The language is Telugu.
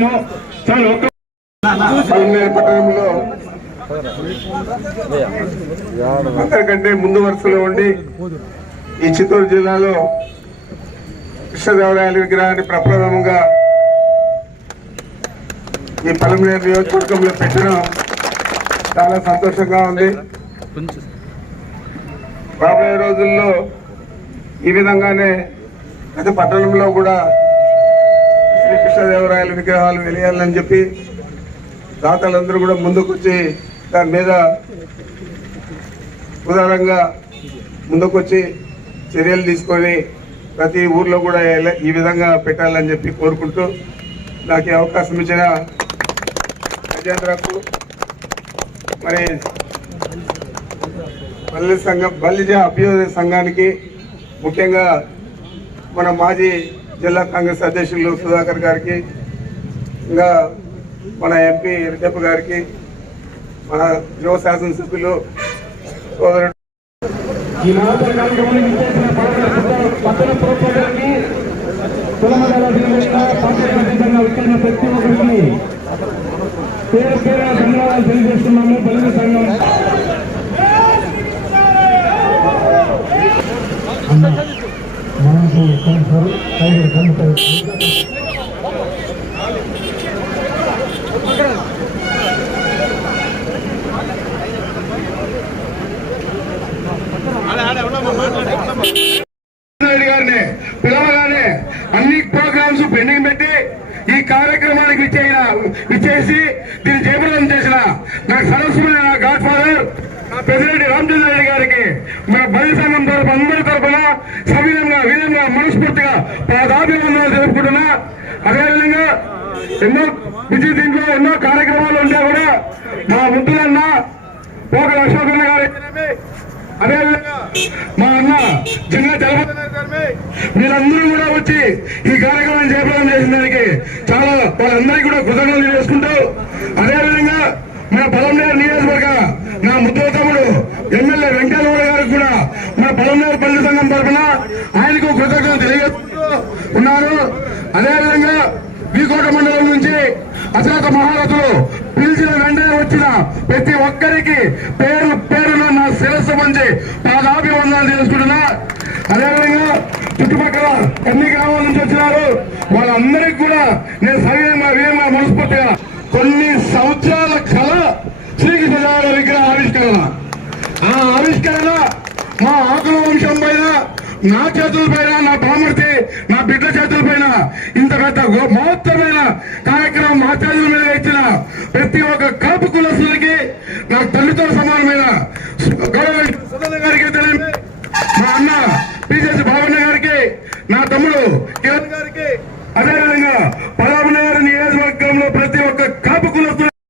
ప్రార్థించుకుంటున్నాము చాలు ఒక్క పట్టణంలో అందరికంటే ముందు వరుసలో ఉండి ఈ చిత్తూరు జిల్లాలో కృష్ణదేవరాయల విగ్రహాన్ని ప్రప్రథమంగా ఈ పలమనేరు నియోజకవర్గంలో పెట్టడం చాలా సంతోషంగా ఉంది. రాబోయే రోజుల్లో ఈ విధంగానే ప్రతి పట్టణంలో కూడా శ్రీకృష్ణదేవరాయల విగ్రహాలు వెలియాలని చెప్పి దాతలందరూ కూడా ముందుకొచ్చి దాని మీద ఉదారంగా ముందుకొచ్చి చర్యలు తీసుకొని ప్రతి ఊర్లో కూడా ఈ విధంగా పెట్టాలని చెప్పి కోరుకుంటూ నాకు అవకాశం ఇచ్చిన అజేంద్రకు మరి బల్లి సంఘం బల్లిజ అభ్యుదయ సంఘానికి ముఖ్యంగా మన మాజీ జిల్లా కాంగ్రెస్ అధ్యక్షులు సుధాకర్ గారికి ఇంకా మన ఎంపీ రెడ్డప్ప గారికి మన యువ శాసనసభ్యులు సోదరుడు ప్రతి ఒక్కరికి పేరు పేరు ధన్యవాదాలు తెలియజేస్తున్నాము. బలిజ సంఘం రెడ్డి గారిని పిలవగానే అన్ని ప్రోగ్రామ్స్ పెండింగ్ పెట్టి ఈ కార్యక్రమానికి ఇచ్చేసిన ఇచ్చేసి దీన్ని జయప్రదం చేసిన నాకు సరస్వమైన నా గాడ్ ఫాదర్ నా పెద్దిరెడ్డి రామచంద్ర రెడ్డి గారికి మన బలి సంఘం తరపు అందరి తరపున సభ్యుల విధంగా మనస్ఫూర్తిగా పాదాభివందనాలు తెలుపుకుంటున్నా. అదేవిధంగా ఎన్నో విద్యుత్ దీంట్లో ఎన్నో కార్యక్రమాలు ఉంటే కూడా మా ముద్దులన్న పోక అశోకన్న గారు అదేవిధంగా మా అన్న జిల్లా జలపతి మీరందరూ కూడా వచ్చి ఈ కార్యక్రమం చేపడం చేసిన దానికి చాలా వాళ్ళందరికీ కూడా కృతజ్ఞతలు తెలియజేసుకుంటూ అదేవిధంగా మన పొలం నియోజకవర్గ నా ముద్దు తమ్ముడు ఎమ్మెల్యే వెంకయ్య గారికి కూడా మన పొలంనేరు పల్లి సంఘం తరఫున ఆయనకు కృతజ్ఞతలు తెలియజేసుకుంటూ ఉన్నారు. అదేవిధంగా వీకోట మండలం నుంచి అశోక మహారథులు పిలిచిన వెంటనే వచ్చిన ప్రతి ఒక్కరికి పేరు పేరున నా శిరస్సు మంచి పాదాభివందనాలు తెలుసుకుంటున్నా. అదేవిధంగా చుట్టుపక్కల ఎన్ని గ్రామాల నుంచి వచ్చినారు. వాళ్ళందరికీ కూడా నేను సవినయంగా వీరంగా మనస్ఫూర్తిగా కొన్ని సంవత్సరాల కళ శ్రీకృష్ణ విగ్రహ ఆవిష్కరణ. ఆ ఆవిష్కరణ మా ఆకుల వంశం పైన నా చేతుల పైన నా బామర్తి నా బిడ్డ చేతుల పైన ఇంత పెద్ద మహత్తరమైన కార్యక్రమం మా చేతుల మీద ఇచ్చిన ప్రతి ఒక్క కాపు కులస్తులకి నా తల్లితో సమానమైన గౌరవ గారికి తెలియదు మా అన్న పిజేసి బాబన్న గారికి నా తమ్ముడు